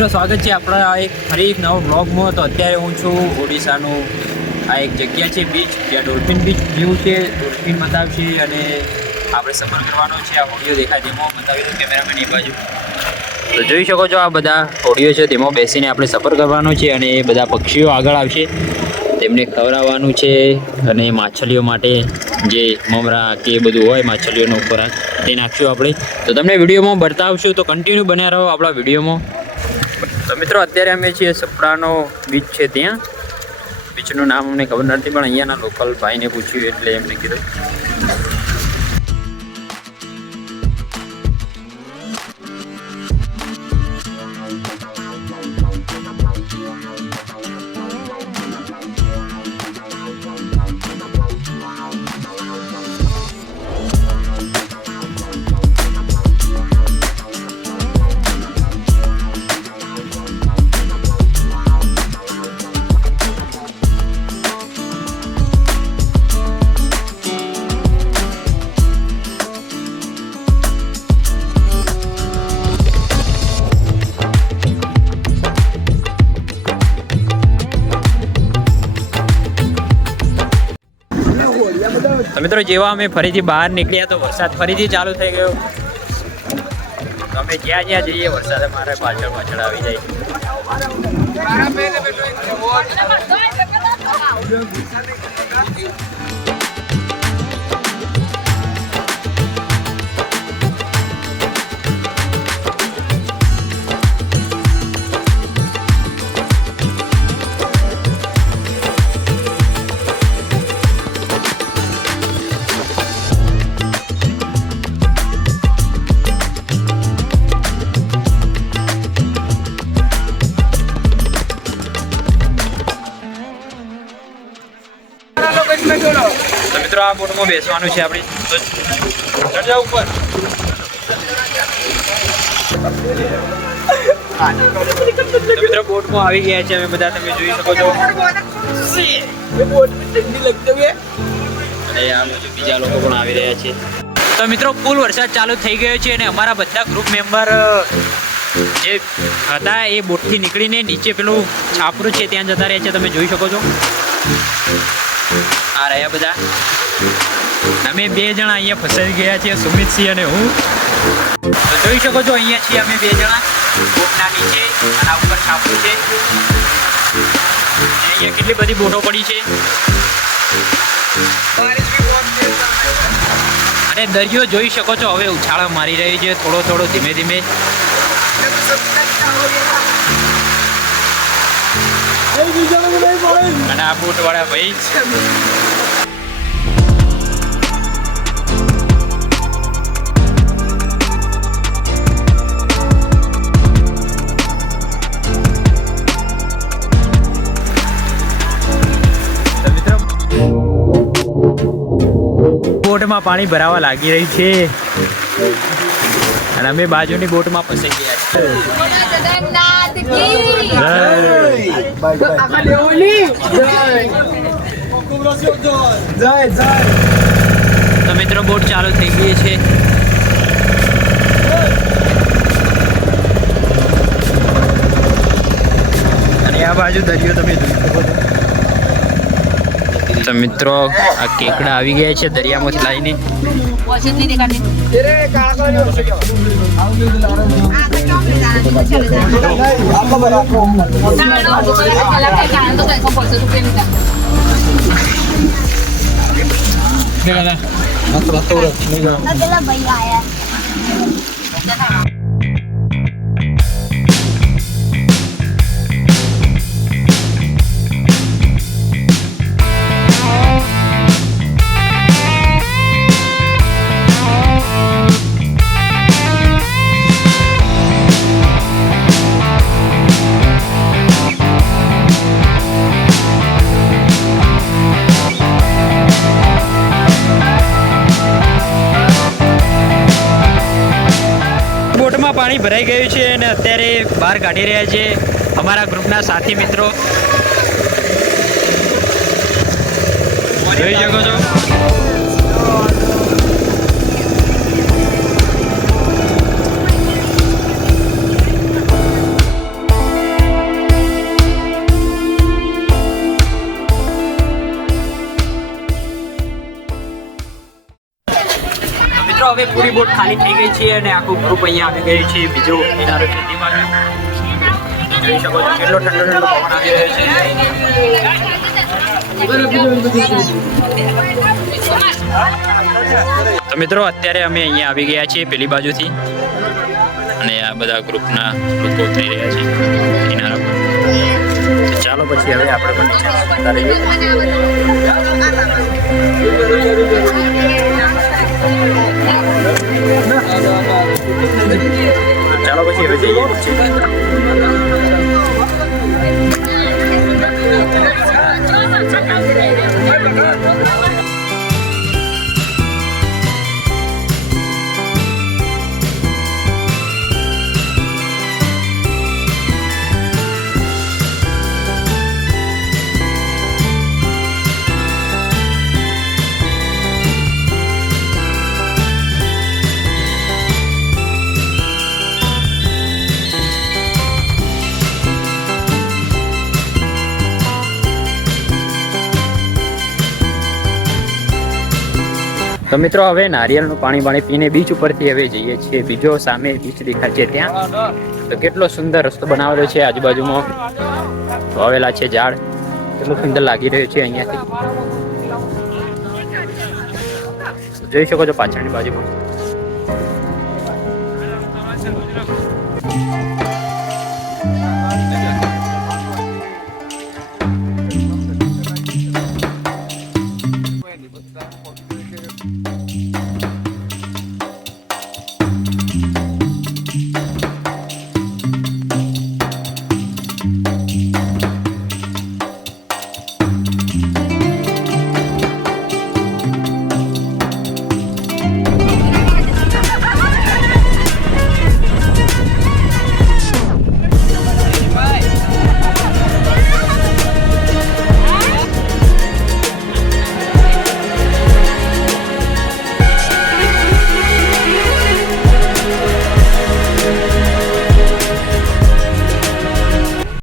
મિત્રો સ્વાગત છે આપણા ફરી એક નવો બ્લોગમાં. તો અત્યારે હું છું ઓડિશાનું આ એક જગ્યા છે બીચ, જ્યાં ડોલ્ફિન બીચ જેવું છે. ડોલ્ફિન બતાવશે અને આપણે સફર કરવાનો છે. આ હોડીઓ દેખાય તેમાં બતાવી દઉં કેમેરામેન એ બાજુ. તો જોઈ શકો છો આ બધા હોડીઓ છે, તેમાં બેસીને આપણે સફર કરવાનો છે અને એ બધા પક્ષીઓ આગળ આવશે, તેમને ખવડાવવાનું છે. અને માછલીઓ માટે જે મમરા કે એ બધું હોય માછલીઓનો ખોરાક તે નાખશું આપણે. તો તમને વિડીયોમાં બતાવશું, તો કન્ટિન્યુ બન્યા રહો આપણા વિડીયોમાં. તો મિત્રો અત્યારે અમે છીએ સપડાનો બીચ છે, ત્યાં બીચનું નામ અમને ખબર નથી, પણ અહીંયાના લોકલ ભાઈને પૂછ્યું એટલે એમને કીધું. તો મિત્રો જેવા અમે ફરીથી બહાર નીકળ્યા તો વરસાદ ફરીથી ચાલુ થઈ ગયો. તો અમે જ્યાં જ્યાં જઈએ વરસાદ અમારે પાછળ પાછળ આવી જાય. તો મિત્રો આ બોટમાં બેસવાનું છે આપણે. તો ચડ જાવ ઉપર. તો મિત્રો બોટમાં આવી ગયા છે અમે બધા, તમે જોઈ શકો છો. અને આ બાજુ બીજા લોકો પણ આવી રહ્યા છે. તો મિત્રો ફૂલ વરસાદ ચાલુ થઈ ગયો છે અને અમારા બધા ગ્રુપ મેમ્બર જે હતા એ બોટથી નીકળીને નીચે પેલું છાપરું છે ત્યાં જતા રહ્યા છે, તમે જોઈ શકો છો. આ રહ્યા બધા. અમે 2 જણા અહીંયા ફસાઈ ગયા છીએ, સુમિતસિંહ અને હું. તો જોઈ શકો છો અહીંયા છીએ અમે 2 જણા બોટના નીચે, અને આ ઉપર છાપરું છે. અહીંયા કેટલી બધી બોટો પડી છે અને દરિયો જોઈ શકો છો હવે ઉછાળા મારી રહી છે થોડો થોડો ધીમે ધીમે. અને આ બોટ વાળા ભાઈ બોટમાં પાણી ભરાવા લાગી રહી છે અને અમે બાજુની બોટમાં ફસાઈ ગયા છીએ. તો મિત્રો બોટ ચાલુ થઈ ગઈ છે. અને આ બાજુ દરિયો તમે જોઈ શકો છો. તો મિત્રો આ કેકડા આવી ગયા છે દરિયામાંથી લાવીને. પાણી ભરાઈ ગયું છે અને અત્યારે બહાર કાઢી રહ્યા છે અમારા ગ્રુપના સાથી મિત્રો. જોઈ શકો છો. હવે પૂરી બોટ ખાલી થઈ ગઈ છે અને આખું ગ્રુપ અહીંયા આવી ગયું છે. બીજો કિનારો છે તે બાજુ જોઈ શકો છો કેટલો ઠંડો ઠંડો પવન આવી રહ્યો છે. તો મિત્રો અત્યારે અમે અહીંયા આવી ગયા છીએ પેલી બાજુથી અને આ બધા ગ્રુપના લોકો ઉતરી રહ્યા છે કિનારા પર. તો ચાલો પછી હવે આપણે પણ નીચે જતા રહીએ. ચાલો પછી હવે જઈએ નીચે. તો મિત્રો હવે નારિયેળનું પાણી પીને બીચ ઉપરથી હવે જઈએ છીએ. બીજો સામે બીચ દેખાય છે ત્યાં. તો કેટલો સુંદર રસ્તો બનાવેલો છે. આજુબાજુમાં વાવેલા છે ઝાડ. કેટલું સુંદર લાગી રહ્યું છે અહીંયાથી. જોઈ શકો છો પાછળની બાજુમાં.